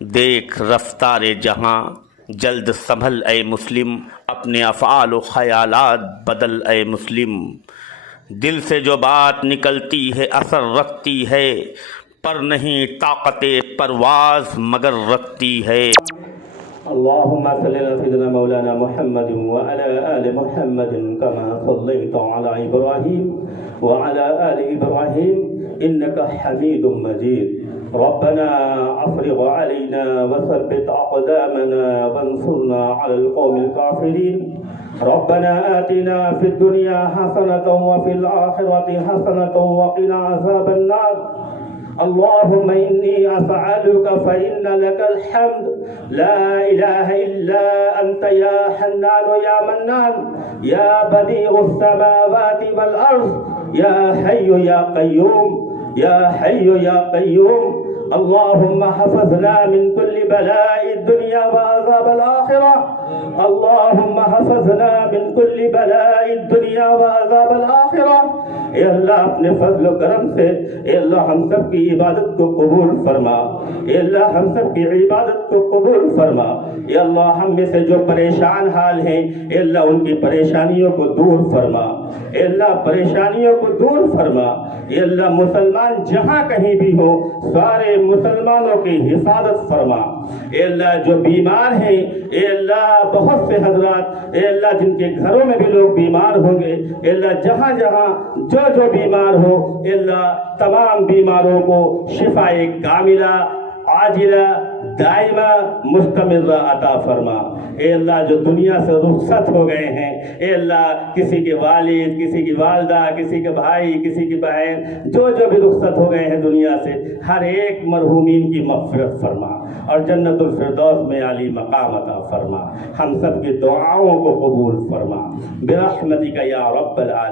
देख रफ्तारे जहां जल्द संभल ए मुस्लिम, अपने अफ़आल व ख़यालात बदल ए मुस्लिम। दिल से जो बात निकलती है असर रखती है, पर नहीं ताक़ते परवाज़ मगर रखती है। अल्लाहुम्मा सल्लि अला सय्यिदिना मौलाना मुहम्मद व अला आलि मुहम्मद कमा सल्लैता अला इब्राहीम व अला आलि इब्राहीम इन्नका हमीदुम मजीद। रब्बना अफ़रिग़ अलैना वसब्बित अक़दामना वंसुरना अलल क़ौमिल काफ़िरीन। रब्बना आतिना फ़िद दुनिया हसनतन व फ़िल आख़िरति हसनतन व क़िना अज़ाबन नार। अल्लाहुम्मा इन्नी असअलुका फ़इन्ना लकल हम्द ला इलाहा इल्ला अंता या हन्नान या मन्नान या बदीउस समावाति वल अर्ज़ या हय्यु या क़य्यूम या हय्यु या क़य्यूम। अल्लाहुम्मा हफ़ज़ना मिन कुल्लि बलाइद दुनिया व अज़ाबिल आख़िरह। अल्लाहुम्मा हफ़ज़ना मिन कुल्लि बलाइद दुनिया व अज़ाबिल आख़िरह। ए अल्लाह अपने फज़ल व करम से ए अल्लाह हम सब की इबादत को कबूल फरमा। ए अल्लाह हम सब की इबादत को कबूल फरमा। ए अल्लाह हम में से जो परेशान हाल हैं ए अल्लाह उनकी परेशानियों को दूर फरमा। ए अल्लाह परेशानियों को दूर फरमा। ए अल्लाह मुसलमान जहाँ कहीं भी हो सारे मुसलमानों की हिफाजत फरमा। ए अल्लाह जो बीमार हैं ए अल्लाह बहुत से हजरात ए अल्लाह जिनके घरों में भी लोग बीमार होंगे ए अल्लाह जहाँ जहाँ जो बीमार हो ए अल्लाह तमाम बीमारों को शिफाए कामिला आजिला दाइमा मुस्तमिर्रा अता फरमा। ए अल्लाह जो दुनिया से रुखसत हो गए हैं ए अल्लाह किसी के वालिद, किसी की वालदा, किसी के भाई, किसी की बहन जो भी रुखसत हो गए हैं दुनिया से, हर एक मरहूमीन की मग़फ़िरत फरमा और जन्नतुल फ़िरदौस में आली मक़ाम अता फरमा। हम सब की दुआओं को कबूल फरमा बिरहमतिका या रब्बल आलमीन।